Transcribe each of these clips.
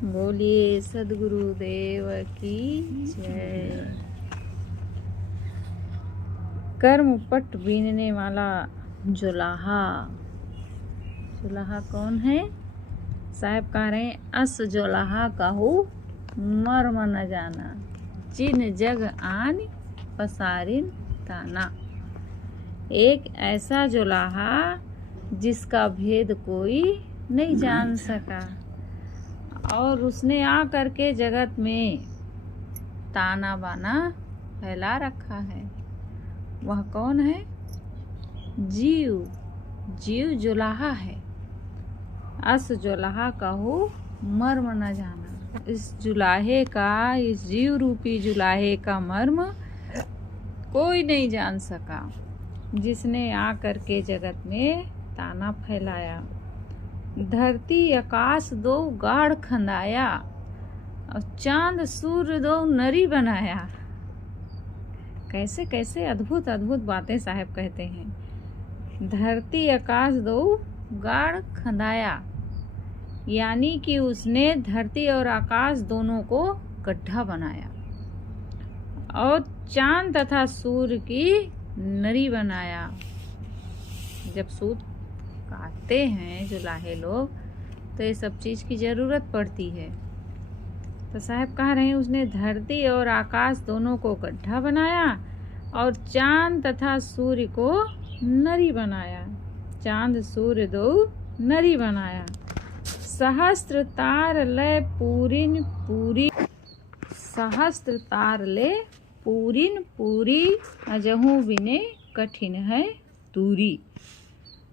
बोलिए सद्गुरुदेव की जय। कर्म पट बीनने वाला जुलाहा। जुलाहा कौन है? साहब कह रहे हैं, अस जुलाहा कहू मर्म न जाना, जिन जग आन पसारिन ताना। एक ऐसा जुलाहा जिसका भेद कोई नहीं जान सका और उसने आ करके जगत में ताना बाना फैला रखा है। वह कौन है? जीव। जीव जुलाहा है। अस जुलाहा कहू मर्म न जाना। इस जुलाहे का, इस जीव रूपी जुलाहे का मर्म कोई नहीं जान सका, जिसने आ करके जगत में ताना फैलाया। धरती आकाश दो गाढ़ खंदाया और चांद सूर्य दो नरी बनाया। कैसे कैसे अद्भुत अद्भुत बातें साहब कहते हैं। धरती आकाश दो गाढ़ खंदाया, यानी कि उसने धरती और आकाश दोनों को गड्ढा बनाया और चांद तथा सूर्य की नरी बनाया। जब सूत काटते हैं जुलाहे लोग तो ये सब चीज की जरूरत पड़ती है। तो साहब कह रहे हैं, उसने धरती और आकाश दोनों को गड्ढा बनाया और चांद तथा सूर्य को नरी बनाया। चांद सूर्य दो नरी बनाया। सहस्त्र तार ले पूरिन पूरी, सहस्त्र तार ले पूरिन पूरी, अजहू बिने कठिन है दूरी।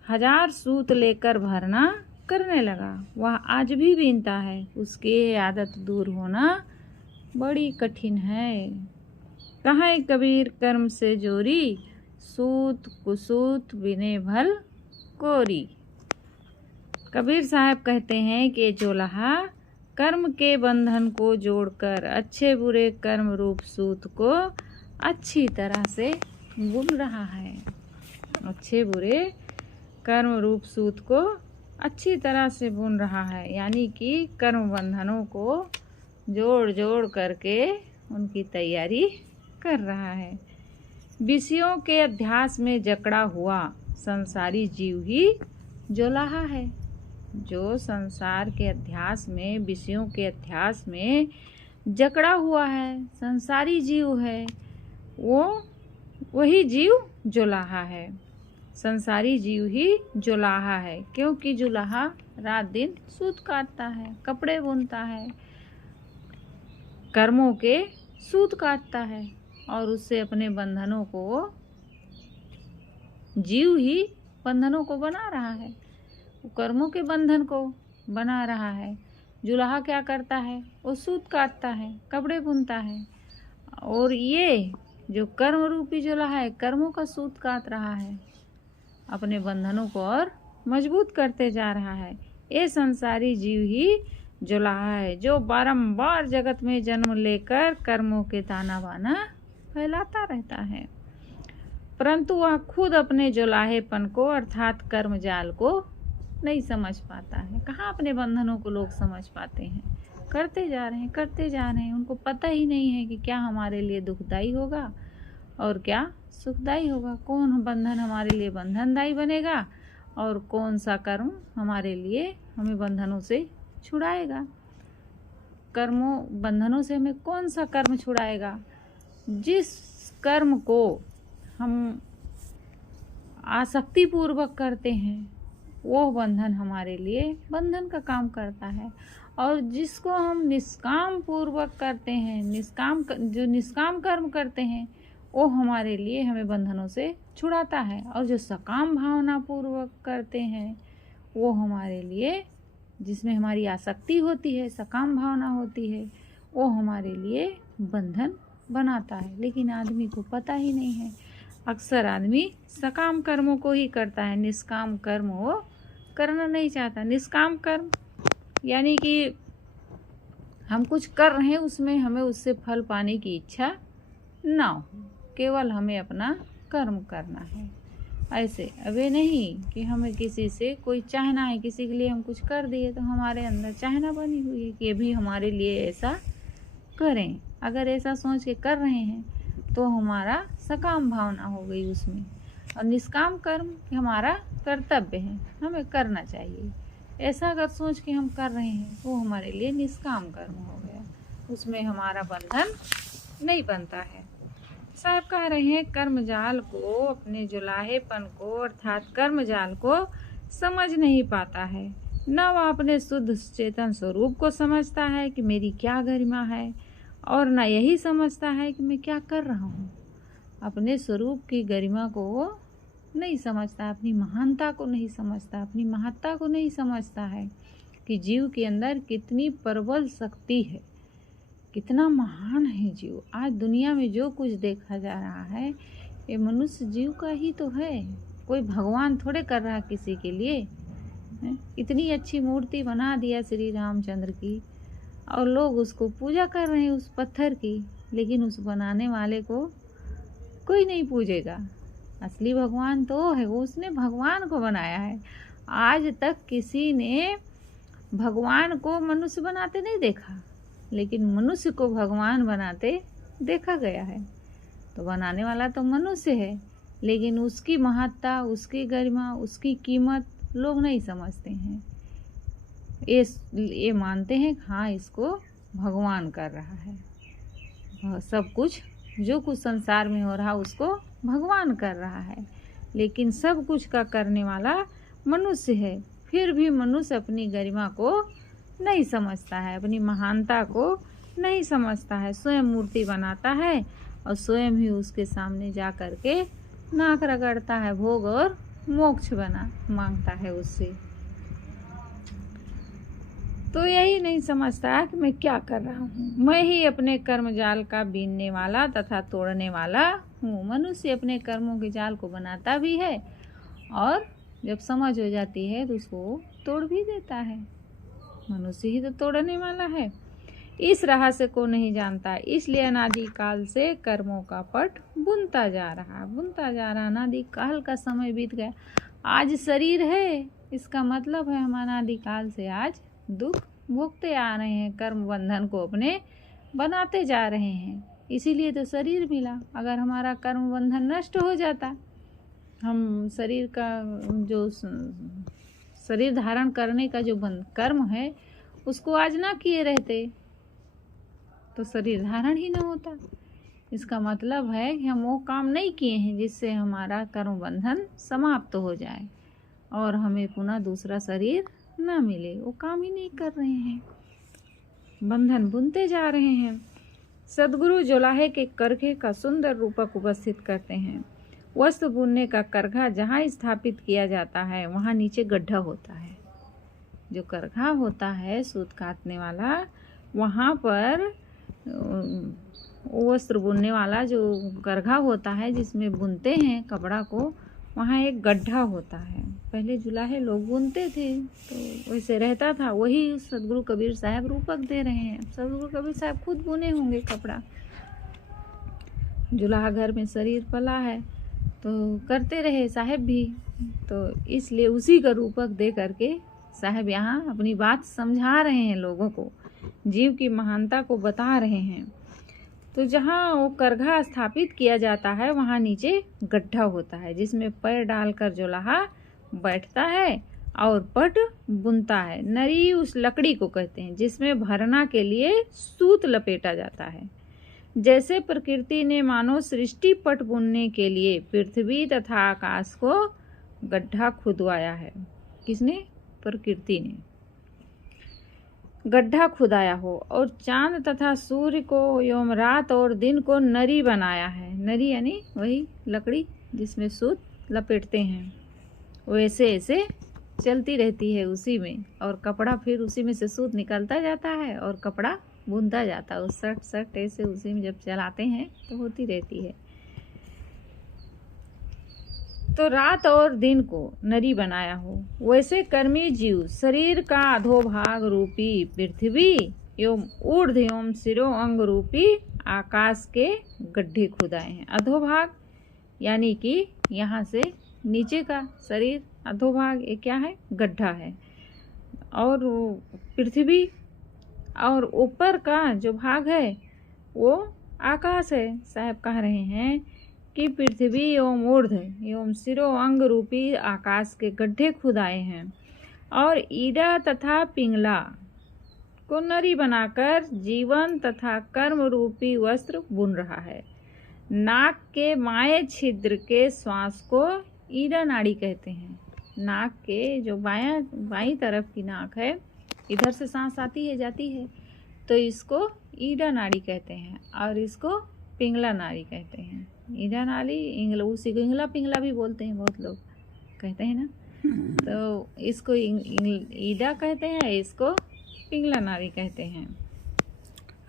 1000 सूत लेकर भरना करने लगा, वह आज भी बीनता है। उसकी आदत दूर होना बड़ी कठिन है। कहाँ कबीर कर्म से जोरी, सूत कुसूत बिने भल कोरी। कबीर साहब कहते हैं कि जुलाहा कर्म के बंधन को जोड़कर अच्छे बुरे कर्म रूप सूत को अच्छी तरह से बुन रहा है। अच्छे बुरे कर्म रूप सूत को अच्छी तरह से बुन रहा है, यानी कि कर्म बंधनों को जोड़ जोड़ करके उनकी तैयारी कर रहा है। विषयों के अध्यास में जकड़ा हुआ संसारी जीव ही जुलाहा है। जो संसार के अध्यास में, विषयों के अध्यास में जकड़ा हुआ है, संसारी जीव है, वो वही जीव जुलाहा है। संसारी जीव ही जुलाहा है, क्योंकि जुलाहा रात दिन सूत काटता है, कपड़े बुनता है, कर्मों के सूत काटता है और उससे अपने बंधनों को, जीव ही बंधनों को बना रहा है, वो कर्मों के बंधन को बना रहा है। जुलाहा क्या करता है? वो सूत काटता है, कपड़े बुनता है, और ये जो कर्म रूपी जुलाहा है कर्मों का सूत काट रहा है, अपने बंधनों को और मजबूत करते जा रहा है। ये संसारी जीव ही जुलाहा है, जो बारंबार जगत में जन्म लेकर कर्मों के ताना बाना फैलाता रहता है, परंतु वह खुद अपने जुलाहेपन को अर्थात कर्म जाल को नहीं समझ पाता है। कहाँ अपने बंधनों को लोग समझ पाते हैं? करते जा रहे हैं, करते जा रहे हैं। उनको पता ही नहीं है कि क्या हमारे लिए दुखदाई होगा और क्या सुखदाई होगा। कौन बंधन हमारे लिए बंधनदायी बनेगा और कौन सा कर्म हमारे लिए हमें बंधनों से छुड़ाएगा। कर्मों बंधनों से हमें कौन सा कर्म छुड़ाएगा? जिस कर्म को हम आसक्ति पूर्वक करते हैं वो बंधन हमारे लिए बंधन का काम करता है, और जिसको हम निष्काम पूर्वक करते हैं, जो निष्काम कर्म करते हैं वो हमारे लिए हमें बंधनों से छुड़ाता है, और जो सकाम भावना पूर्वक करते हैं वो हमारे लिए, जिसमें हमारी आसक्ति होती है, सकाम भावना होती है, वो हमारे लिए बंधन बनाता है। लेकिन आदमी को पता ही नहीं है। अक्सर आदमी सकाम कर्मों को ही करता है, निष्काम कर्म वो करना नहीं चाहता। निष्काम कर्म यानी कि हम कुछ कर रहे हैं, उसमें हमें उससे फल पाने की इच्छा ना हो, केवल हमें अपना कर्म करना है। ऐसे अबे नहीं कि हमें किसी से कोई चाहना है, किसी के लिए हम कुछ कर दिए तो हमारे अंदर चाहना बनी हुई है कि अभी हमारे लिए ऐसा करें। अगर ऐसा सोच के कर रहे हैं तो हमारा सकाम भावना हो गई उसमें, और निष्काम कर्म हमारा कर्तव्य है, हमें करना चाहिए। ऐसा अगर सोच के हम कर रहे हैं वो हमारे लिए निष्काम कर्म हो गया, उसमें हमारा बंधन नहीं बनता है। साहब कह रहे हैं कर्मजाल को, अपने जुलाहेपन को अर्थात कर्मजाल को समझ नहीं पाता है। न वह अपने शुद्ध चेतन स्वरूप को समझता है कि मेरी क्या गरिमा है, और न यही समझता है कि मैं क्या कर रहा हूँ। अपने स्वरूप की गरिमा को वो नहीं समझता, अपनी महानता को नहीं समझता, अपनी महत्ता को नहीं समझता है कि जीव के अंदर कितनी प्रबल शक्ति है, कितना महान है जीव। आज दुनिया में जो कुछ देखा जा रहा है ये मनुष्य जीव का ही तो है, कोई भगवान थोड़े कर रहा किसी के लिए। इतनी अच्छी मूर्ति बना दिया श्री रामचंद्र की और लोग उसको पूजा कर रहे हैं उस पत्थर की, लेकिन उस बनाने वाले को कोई नहीं पूजेगा। असली भगवान तो है वो, उसने भगवान को बनाया है। आज तक किसी ने भगवान को मनुष्य बनाते नहीं देखा, लेकिन मनुष्य को भगवान बनाते देखा गया है। तो बनाने वाला तो मनुष्य है, लेकिन उसकी महत्ता, उसकी गरिमा, उसकी कीमत लोग नहीं समझते हैं। ये मानते हैं हाँ इसको भगवान कर रहा है, सब कुछ जो कुछ संसार में हो रहा उसको भगवान कर रहा है, लेकिन सब कुछ का करने वाला मनुष्य है। फिर भी मनुष्य अपनी गरिमा को नहीं समझता है, अपनी महानता को नहीं समझता है। स्वयं मूर्ति बनाता है और स्वयं ही उसके सामने जा कर के नाक रगड़ता है, भोग और मोक्ष बना मांगता है उससे। तो यही नहीं समझता कि मैं क्या कर रहा हूँ, मैं ही अपने कर्म जाल का बीनने वाला तथा तोड़ने वाला हूँ। मनुष्य अपने कर्मों के जाल को बनाता भी है और जब समझ हो जाती है तो उसको तोड़ भी देता है। मनुष्य ही तो तोड़ने वाला है। इस रहस्य को नहीं जानता, इसलिए अनादि काल से कर्मों का पट बुनता जा रहा। अनादि काल का समय बीत गया, आज शरीर है, इसका मतलब है हम अनादि काल से आज दुख भोगते आ रहे हैं, कर्म बंधन को अपने बनाते जा रहे हैं, इसीलिए तो शरीर मिला। अगर हमारा कर्म बंधन नष्ट हो जाता, हम शरीर का जो शरीर धारण करने का जो कर्म है उसको आज ना किए रहते तो शरीर धारण ही ना होता। इसका मतलब है कि हम वो काम नहीं किए हैं जिससे हमारा कर्म बंधन समाप्त हो जाए और हमें पुनः दूसरा शरीर ना मिले। वो काम ही नहीं कर रहे हैं, बंधन बुनते जा रहे हैं। सद्गुरु जुलाहे के करघे का सुंदर रूपक उपस्थित करते हैं। वस्त्र बुनने का करघा जहाँ स्थापित किया जाता है वहाँ नीचे गड्ढा होता है। जो करघा होता है सूत काटने वाला, वहाँ पर वस्त्र बुनने वाला जो करघा होता है जिसमें बुनते हैं कपड़ा को, वहाँ एक गड्ढा होता है। पहले जुलाहे लोग बुनते थे तो वैसे रहता था, वही सदगुरु कबीर साहब रूपक दे रहे हैं। सदगुरु कबीर साहब खुद बुने होंगे कपड़ा, जुलाहा घर में शरीर पला है तो करते रहे साहब भी, तो इसलिए उसी का रूपक दे करके साहब यहाँ अपनी बात समझा रहे हैं, लोगों को जीव की महानता को बता रहे हैं। तो जहाँ वो करघा स्थापित किया जाता है वहाँ नीचे गड्ढा होता है जिसमें पैर डालकर जुलाहा बैठता है और पट बुनता है। नरी उस लकड़ी को कहते हैं जिसमें भरना के लिए सूत लपेटा जाता है। जैसे प्रकृति ने मानो सृष्टि पट बुनने के लिए पृथ्वी तथा आकाश को गड्ढा खुदवाया है। किसने? प्रकृति ने गड्ढा खुदाया हो और चांद तथा सूर्य को एवं रात और दिन को नरी बनाया है। नरी यानी वही लकड़ी जिसमें सूत लपेटते हैं, वैसे ऐसे चलती रहती है उसी में, और कपड़ा फिर उसी में से सूत निकलता जाता है और कपड़ा बुनता जाता है। उस सट ऐसे उसी में जब चलाते हैं तो होती रहती है। तो रात और दिन को नरी बनाया हो, वैसे कर्मी जीव शरीर का अधोभाग रूपी पृथ्वी एवं ऊर्ध्व एवं सिरो अंग रूपी आकाश के गड्ढे खुदाए हैं। अधोभाग यानी कि यहाँ से नीचे का शरीर अधोभाग ये क्या है, गड्ढा है, और पृथ्वी, और ऊपर का जो भाग है वो आकाश है। साहब कह रहे हैं कि पृथ्वी एवं ऊर्ध्व एवं सिरो अंग रूपी आकाश के गड्ढे खुदाए हैं और ईड़ा तथा पिंगला को नरी बनाकर जीवन तथा कर्म रूपी वस्त्र बुन रहा है। नाक के बाएं छिद्र के श्वास को ईड़ा नाड़ी कहते हैं। नाक के जो बाईं तरफ की नाक है, इधर से सांस आती है जाती है, तो इसको ईड़ा नाड़ी कहते हैं, और इसको पिंगला नाड़ी कहते हैं। ईड़ा नाड़ी उसी को इंगला पिंगला भी बोलते हैं, बहुत लोग कहते हैं ना। तो इसको ईड़ा कहते हैं, इसको पिंगला नाड़ी कहते हैं।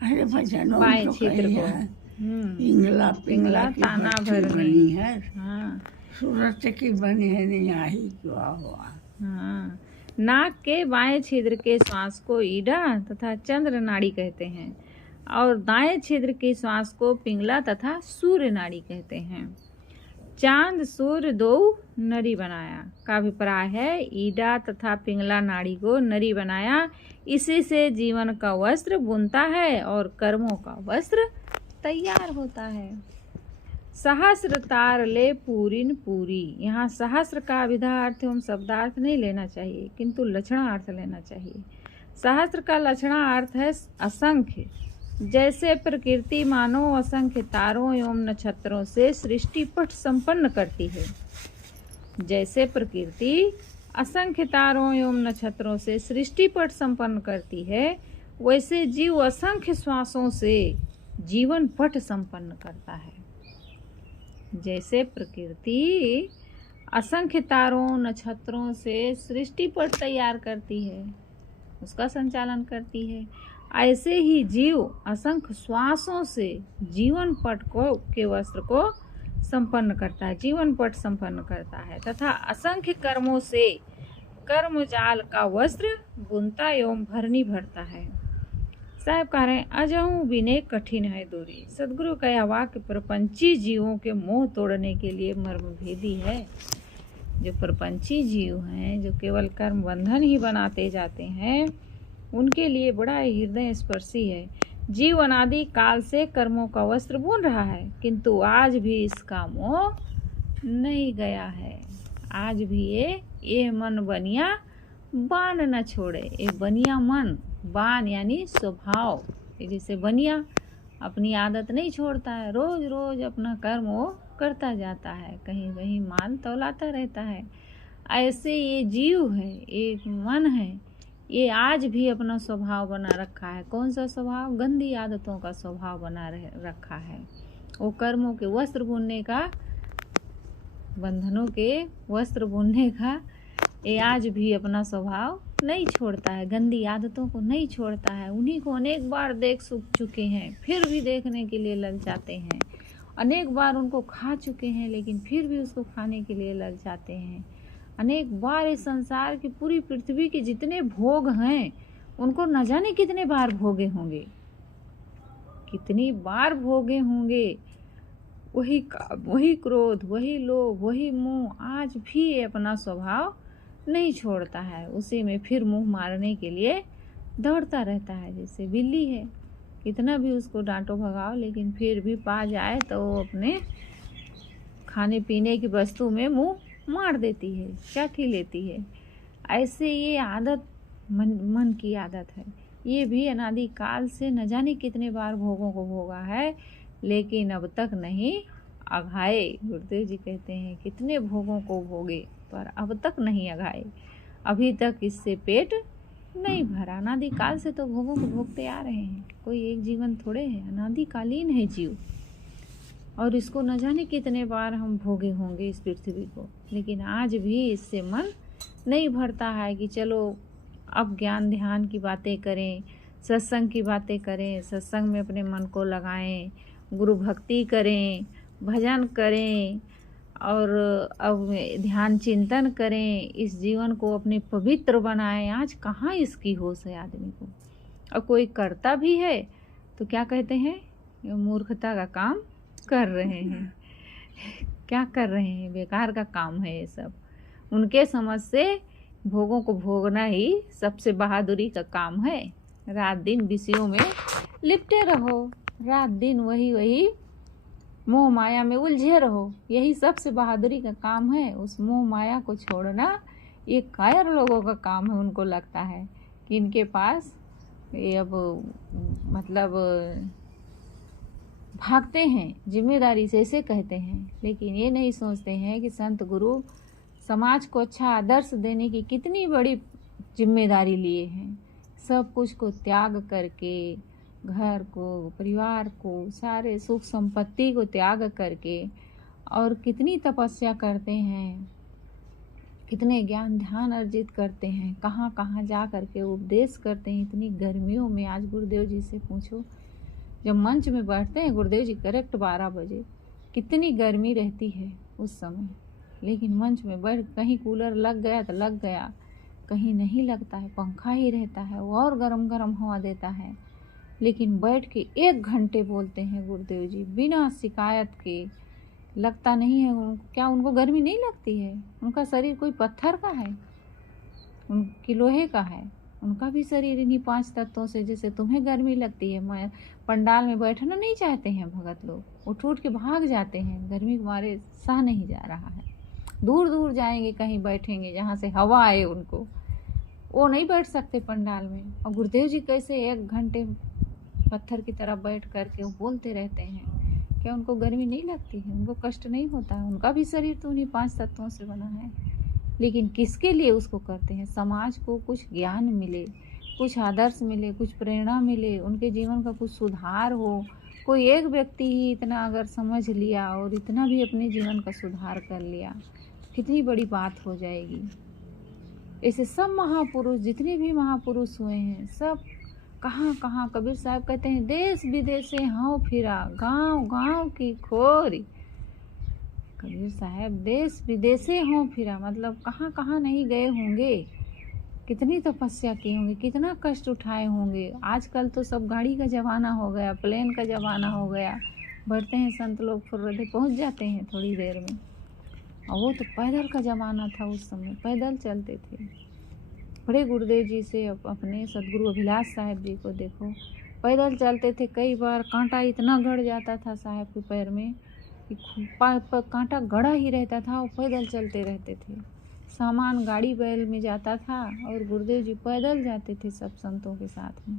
अरे भजनों बाएं तो क्षेत्र को इंगला पिंगला की ताना भट्टी भरनी बनी है, हाँ सूरत की बनी है, नहीं आई क्या हुआ। हाँ। नाक के बाएं छिद्र के श्वास को ईड़ा तथा चंद्र नाड़ी कहते हैं और दाएं छिद्र के श्वास को पिंगला तथा सूर्य नाड़ी कहते हैं। चांद सूर्य दो नरी बनाया का अभिप्राय है। ईड़ा तथा पिंगला नाड़ी को नरी बनाया, इसी से जीवन का वस्त्र बुनता है और कर्मों का वस्त्र तैयार होता है। सहस्र तार ले पूरिन पूरी, यहाँ सहस्र का विधार्थ एवं शब्दार्थ नहीं लेना चाहिए, किंतु लक्षणार्थ लेना चाहिए। सहस्र का लक्षणार्थ है असंख्य। जैसे प्रकृति मानो असंख्य तारों एवं नक्षत्रों से सृष्टि पट संपन्न करती है, जैसे प्रकृति असंख्य तारों एवं नक्षत्रों से सृष्टि पट संपन्न करती है, वैसे जीव असंख्य श्वासों से जीवन पट संपन्न करता है। जैसे प्रकृति असंख्य तारों नक्षत्रों से सृष्टि पट तैयार करती है, उसका संचालन करती है, ऐसे ही जीव असंख्य श्वासों से जीवन पट को के वस्त्र को संपन्न करता है, जीवन पट संपन्न करता है, तथा असंख्य कर्मों से कर्म जाल का वस्त्र बुनता एवं भरनी भरता है। साहब कह रहे हैं अजहू बिने कठिन है दूरी। सदगुरु का यह वाक्य प्रपंची जीवों के मोह तोड़ने के लिए मर्मभेदी है। जो प्रपंची जीव हैं, जो केवल कर्म बंधन ही बनाते जाते हैं, उनके लिए बड़ा हृदय स्पर्शी है। जीव अनादि काल से कर्मों का वस्त्र बुन रहा है, किंतु आज भी इसका मोह नहीं गया है। आज भी ये मन बनिया बान न छोड़े। ये बनिया मन, बान यानी स्वभाव, जैसे बनिया अपनी आदत नहीं छोड़ता है, रोज रोज अपना कर्म वो करता जाता है, कहीं कहीं माल तौलाता रहता है। ऐसे ये जीव है, एक मन है, ये आज भी अपना स्वभाव बना रखा है। कौन सा स्वभाव? गंदी आदतों का स्वभाव बना रखा है। वो कर्मों के वस्त्र बुनने का, बंधनों के वस्त्र बुनने का ये आज भी अपना स्वभाव नहीं छोड़ता है, गंदी आदतों को नहीं छोड़ता है। उन्हीं को अनेक बार देख चुके हैं, फिर भी देखने के लिए लग जाते हैं। अनेक बार उनको खा चुके हैं, लेकिन फिर भी उसको खाने के लिए लग जाते हैं। अनेक बार इस संसार की पूरी पृथ्वी के जितने भोग हैं, उनको न जाने कितने बार भोगे होंगे, कितनी बार भोगे होंगे। वही काम, वही क्रोध, वही लोभ, वही मोह आज भी अपना स्वभाव नहीं छोड़ता है। उसी में फिर मुंह मारने के लिए दौड़ता रहता है। जैसे बिल्ली है, कितना भी उसको डांटो भगाओ, लेकिन फिर भी पा जाए तो वो अपने खाने पीने की वस्तु में मुंह मार देती है, चाटी लेती है। ऐसे ये आदत मन की आदत है। ये भी अनादि काल से न जाने कितने बार भोगों को भोगा है, लेकिन अब तक नहीं अघाए। गुरुदेव जी कहते हैं कितने भोगों को भोगे, पर अब तक नहीं अघाए, अभी तक इससे पेट नहीं भरा। अनादि काल से तो भोगों को भोगते आ रहे हैं, कोई एक जीवन थोड़े है, अनादिकालीन है जीव। और इसको न जाने कितने बार हम भोगे होंगे इस पृथ्वी को, लेकिन आज भी इससे मन नहीं भरता है कि चलो अब ज्ञान ध्यान की बातें करें, सत्संग की बातें करें, सत्संग में अपने मन को लगाएं, गुरु भक्ति करें, भजन करें और अब ध्यान चिंतन करें, इस जीवन को अपने पवित्र बनाएं। आज कहाँ इसकी होश है आदमी को। और कोई करता भी है तो क्या कहते हैं, मूर्खता का काम कर रहे हैं। क्या कर रहे हैं, बेकार का काम है ये सब। उनके समझ से भोगों को भोगना ही सबसे बहादुरी का काम है। रात दिन विषयों में लिपटे रहो, रात दिन वही मोह माया में उलझे रहो, यही सबसे बहादुरी का काम है। उस मोह माया को छोड़ना ये कायर लोगों का काम है। उनको लगता है कि इनके पास ये अब मतलब भागते हैं जिम्मेदारी से, ऐसे कहते हैं, लेकिन ये नहीं सोचते हैं कि संत गुरु समाज को अच्छा आदर्श देने की कितनी बड़ी जिम्मेदारी लिए हैं। सब कुछ को त्याग करके, घर को, परिवार को, सारे सुख संपत्ति को त्याग करके, और कितनी तपस्या करते हैं, कितने ज्ञान ध्यान अर्जित करते हैं, कहाँ कहाँ जा करके उपदेश करते हैं इतनी गर्मियों में। आज गुरुदेव जी से पूछो, जब मंच में बैठते हैं गुरुदेव जी करेक्ट 12 बजे, कितनी गर्मी रहती है उस समय, लेकिन मंच में बैठ, कहीं कूलर लग गया तो लग गया, कहीं नहीं लगता है, पंखा ही रहता है, वो और गरम गरम हवा देता है, लेकिन बैठ के 1 घंटे बोलते हैं गुरुदेव जी बिना शिकायत के। लगता नहीं है उनको, क्या उनको गर्मी नहीं लगती है? उनका शरीर कोई पत्थर का है, उनकी लोहे का है। उनका भी शरीर इन्हीं 5 तत्वों से, जैसे तुम्हें गर्मी लगती है। मैं पंडाल में बैठना नहीं चाहते हैं भगत लोग, उठ के भाग जाते हैं, गर्मी के मारे सह नहीं जा रहा है, दूर दूर जाएंगे, कहीं बैठेंगे जहाँ से हवा आए उनको, वो नहीं बैठ सकते पंडाल में। और गुरुदेव जी कैसे 1 घंटे पत्थर की तरह बैठ करके वो बोलते रहते हैं। क्या उनको गर्मी नहीं लगती है? उनको कष्ट नहीं होता है? उनका भी शरीर तो उन्हीं 5 तत्वों से बना है, लेकिन किसके लिए उसको करते हैं? समाज को कुछ ज्ञान मिले, कुछ आदर्श मिले, कुछ प्रेरणा मिले, उनके जीवन का कुछ सुधार हो। कोई एक व्यक्ति ही इतना अगर समझ लिया और इतना भी अपने जीवन का सुधार कर लिया, कितनी बड़ी बात हो जाएगी। ऐसे सब महापुरुष, जितने भी महापुरुष हुए हैं, सब कहाँ कहाँ, कबीर साहब कहते हैं देश विदेश से हाँ फिरा, गांव गांव की खोरी। कबीर साहब देश विदेश से हों फिरा, मतलब कहाँ कहाँ नहीं गए होंगे, कितनी तपस्या की होंगे, कितना कष्ट उठाए होंगे। आजकल तो सब गाड़ी का ज़माना हो गया, प्लेन का ज़माना हो गया, बढ़ते हैं संत लोग फुर्रते पहुँच जाते हैं थोड़ी देर में। और वो तो पैदल का ज़माना था, उस समय पैदल चलते थे। बड़े गुरुदेव जी से अपने सदगुरु अभिलाष साहब जी को देखो, पैदल चलते थे, कई बार कांटा इतना गड़ जाता था साहब के पैर में कि कांटा गड़ा ही रहता था, वो पैदल चलते रहते थे। सामान गाड़ी बैल में जाता था और गुरुदेव जी पैदल जाते थे सब संतों के साथ में।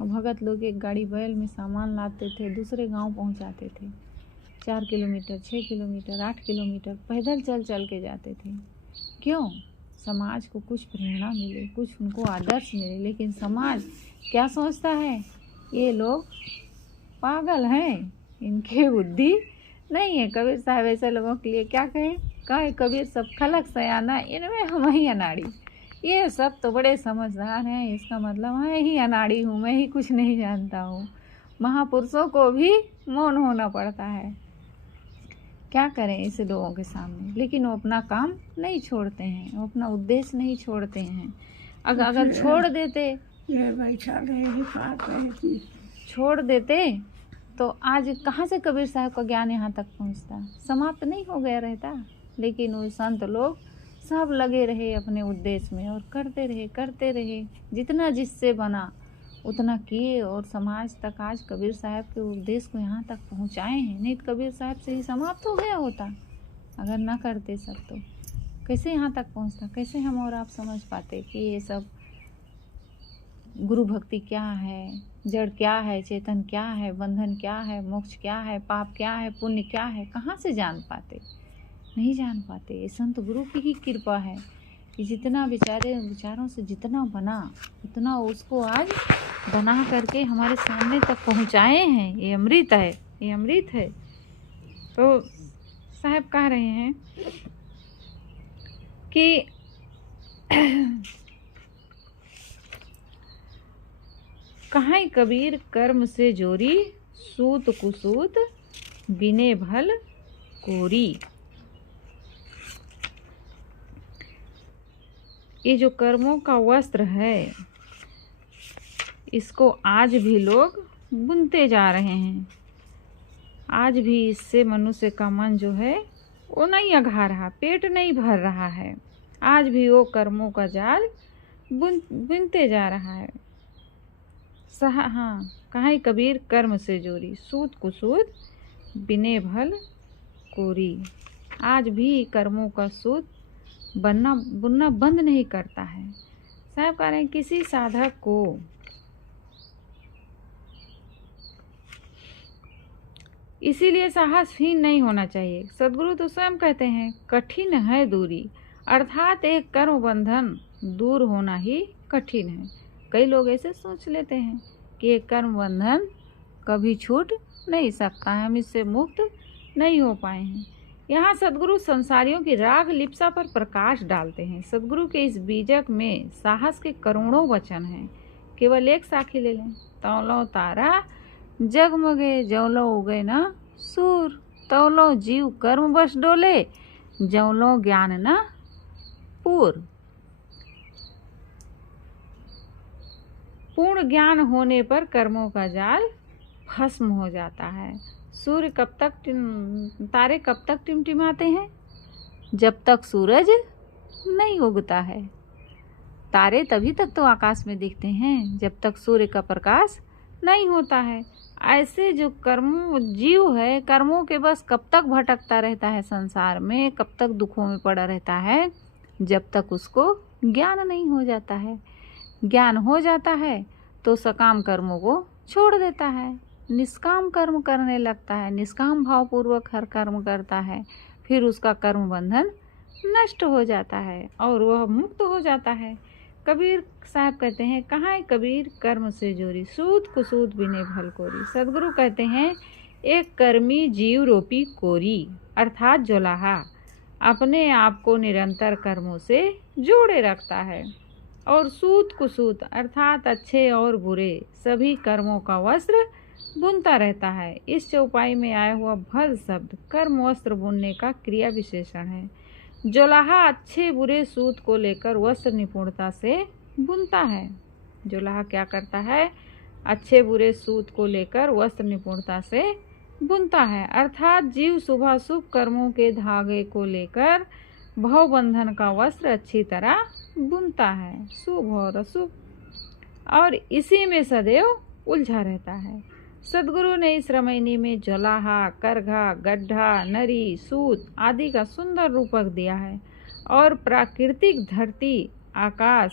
और भगत लोग एक गाड़ी बैल में सामान लाते थे, दूसरे गांव पहुंचाते थे। 4 किलोमीटर, 6 किलोमीटर, 8 किलोमीटर पैदल चल चल के जाते थे। क्यों? समाज को कुछ प्रेरणा मिले, कुछ उनको आदर्श मिले। लेकिन समाज क्या सोचता है? ये लोग पागल हैं, इनके बुद्धि नहीं है। कबीर साहब ऐसे लोगों के लिए क्या कहे कबीर सब खलक सयाना, इनमें हम ही अनाड़ी। ये सब तो बड़े समझदार हैं, इसका मतलब मैं ही अनाड़ी हूँ, मैं ही कुछ नहीं जानता हूँ। महापुरुषों को भी मौन होना पड़ता है। क्या करें ऐसे लोगों के सामने? लेकिन वो अपना काम नहीं छोड़ते हैं, वो अपना उद्देश्य नहीं छोड़ते हैं। अगर छोड़ देते, बैठा रहे, छोड़ देते तो आज कहाँ से कबीर साहब का ज्ञान यहाँ तक पहुँचता? समाप्त नहीं हो गया रहता। लेकिन वो संत लोग सब लगे रहे अपने उद्देश्य में और करते रहे, जितना जिससे बना उतना किए, और समाज तक आज कबीर साहब के उपदेश को यहाँ तक पहुँचाए हैं। नहीं तो कबीर साहब से ही समाप्त हो गया होता अगर ना करते सब, तो कैसे यहाँ तक पहुँचता? कैसे हम और आप समझ पाते कि ये सब गुरु भक्ति क्या है, जड़ क्या है, चेतन क्या है, बंधन क्या है, मोक्ष क्या है, पाप क्या है, पुण्य क्या है? कहाँ से जान पाते? नहीं जान पाते। ये संत गुरु की ही कृपा है कि जितना विचारों से जितना बना उतना उसको आज बना करके हमारे सामने तक पहुँचाए हैं। ये अमृत है, ये अमृत है। तो साहब कह रहे हैं कि कहाँ कबीर कर्म से जोरी, सूत कुसूत बिने भल कोरी। ये जो कर्मों का वस्त्र है, इसको आज भी लोग बुनते जा रहे हैं। आज भी इससे मनुष्य का मन जो है वो नहीं अघा रहा, पेट नहीं भर रहा है, आज भी वो कर्मों का जाल बुनते जा रहा है। हाँ, कहाँ कबीर कर्म से जोरी, सूत कुसूत बिने भल कोरी। आज भी कर्मों का सूत बुनना बंद नहीं करता है। साहब कह रहे हैं किसी साधक को इसीलिए साहसहीन नहीं होना चाहिए। सद्गुरु तो स्वयं कहते हैं कठिन है दूरी, अर्थात एक कर्म बंधन दूर होना ही कठिन है। कई लोग ऐसे सोच लेते हैं कि एक कर्म बंधन कभी छूट नहीं सकता है, हम इससे मुक्त नहीं हो पाए हैं। यहाँ सद्गुरु संसारियों की राग लिप्सा पर प्रकाश डालते हैं। सद्गुरु के इस बीजक में साहस के करोड़ों वचन हैं। केवल एक साखी ले लें। तौलो तारा जगमगे, जौलो उगे न सूर, तौलो जीव कर्म बस डोले, जौलो ज्ञान न पूर। पूर्ण ज्ञान होने पर कर्मों का जाल भस्म हो जाता है। सूर्य तारे कब तक टिमटिमाते हैं? जब तक सूरज नहीं उगता है। तारे तभी तक तो आकाश में दिखते हैं जब तक सूर्य का प्रकाश नहीं होता है। ऐसे जो जीव है, कर्मों के बस कब तक भटकता रहता है संसार में, कब तक दुखों में पड़ा रहता है, जब तक उसको ज्ञान नहीं हो जाता है। ज्ञान हो जाता है तो सकाम कर्मों को छोड़ देता है, निष्काम कर्म करने लगता है, निष्काम भावपूर्वक हर कर्म करता है। फिर उसका कर्म बंधन नष्ट हो जाता है और वह मुक्त हो जाता है। कबीर साहब कहते हैं कहाँ है कबीर कर्म से जोरी, सूद कुसूद बिने भल कोरी। सदगुरु कहते हैं एक कर्मी जीव रूपी कोरी अर्थात जोलाहा अपने आप को निरंतर कर्मों से जोड़े रखता है और सूद कुसूद अर्थात अच्छे और बुरे सभी कर्मों का वस्त्र बुनता रहता है। इस चौपाई में आया हुआ भल शब्द कर्म वस्त्र बुनने का क्रिया विशेषण है। जोलाहा अच्छे बुरे सूत को लेकर वस्त्र निपुणता से बुनता है। जोलाहा क्या करता है? अच्छे बुरे सूत को लेकर वस्त्र निपुणता से बुनता है, अर्थात जीव शुभ शुभ कर्मों के धागे को लेकर भव बंधन का वस्त्र अच्छी तरह बुनता है, शुभ और अशुभ, और इसी में सदैव उलझा रहता है। सदगुरु ने इस रामायणी में जोलाहा, करघा, गड्ढा, नरी, सूत आदि का सुंदर रूपक दिया है और प्राकृतिक धरती, आकाश,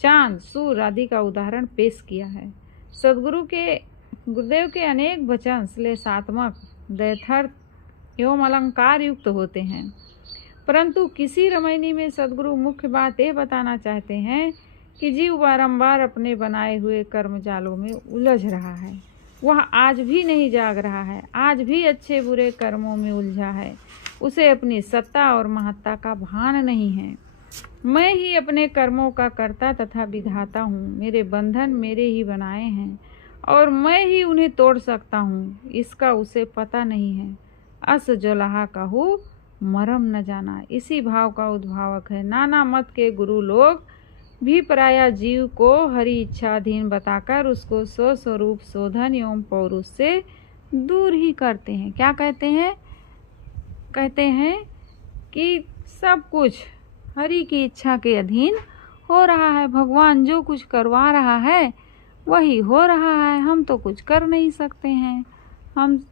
चांद, सूर्य आदि का उदाहरण पेश किया है। गुरुदेव के अनेक वचन श्लेषात्मक, द्व्यर्थ एवं अलंकार युक्त होते हैं, परंतु किसी रामायणी में सदगुरु मुख्य बात यह बताना चाहते हैं कि जीव बारंबार अपने बनाए हुए कर्मजालों में उलझ रहा है। वह आज भी नहीं जाग रहा है, आज भी अच्छे बुरे कर्मों में उलझा है। उसे अपनी सत्ता और महत्ता का भान नहीं है। मैं ही अपने कर्मों का कर्ता तथा विधाता हूँ, मेरे बंधन मेरे ही बनाए हैं और मैं ही उन्हें तोड़ सकता हूँ, इसका उसे पता नहीं है। अस जोलाहा कहूँ मरम न जाना, इसी भाव का उद्भावक है। नाना मत के गुरु लोग भी प्राय जीव को हरि इच्छाधीन बताकर उसको स्वस्वरूप शोधन एवं पौरुष से दूर ही करते हैं। क्या कहते हैं? कहते हैं कि सब कुछ हरि की इच्छा के अधीन हो रहा है, भगवान जो कुछ करवा रहा है वही हो रहा है, हम तो कुछ कर नहीं सकते हैं, हम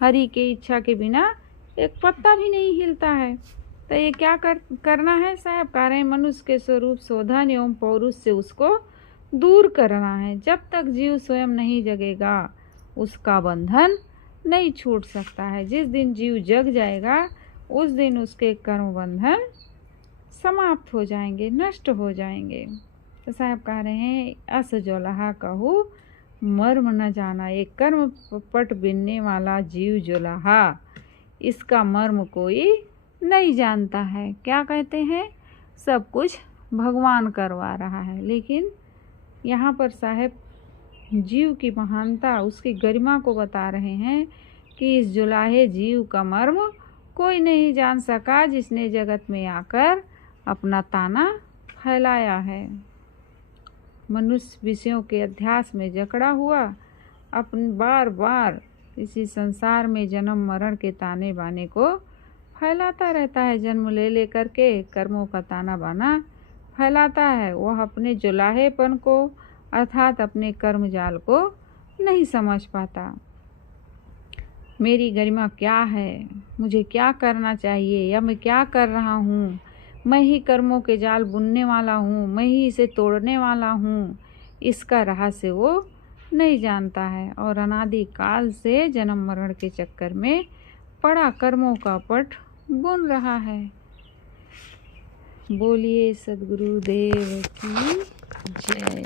हरि की इच्छा के बिना एक पत्ता भी नहीं हिलता है। तो ये क्या करना है? साहब कह रहे हैं मनुष्य के स्वरूप शोधन एवं पौरुष से उसको दूर करना है। जब तक जीव स्वयं नहीं जगेगा उसका बंधन नहीं छूट सकता है। जिस दिन जीव जग जाएगा उस दिन उसके कर्म बंधन समाप्त हो जाएंगे, नष्ट हो जाएंगे। तो साहब कह रहे हैं अस जोलाहा कहूँ मर्म न जाना, एक कर्म पट बिनने वाला जीव जोलाहा, इसका मर्म कोई नहीं जानता है। क्या कहते हैं? सब कुछ भगवान करवा रहा है, लेकिन यहाँ पर साहब जीव की महानता, उसकी गरिमा को बता रहे हैं कि इस जुलाहे जीव का मर्म कोई नहीं जान सका जिसने जगत में आकर अपना ताना फैलाया है। मनुष्य विषयों के अध्यास में जकड़ा हुआ, अपन बार बार इसी संसार में जन्म मरण के ताने बाने को फैलाता रहता है। जन्म ले लेकर के कर्मों का ताना बाना फैलाता है। वह अपने जुलाहेपन को अर्थात अपने कर्म जाल को नहीं समझ पाता। मेरी गरिमा क्या है, मुझे क्या करना चाहिए या मैं क्या कर रहा हूँ, मैं ही कर्मों के जाल बुनने वाला हूँ, मैं ही इसे तोड़ने वाला हूँ, इसका रहस्य वो नहीं जानता है और अनादि काल से जन्म मरण के चक्कर में पड़ा कर्मों का पट बुन रहा है। बोलिए सद्गुरुदेव की जय।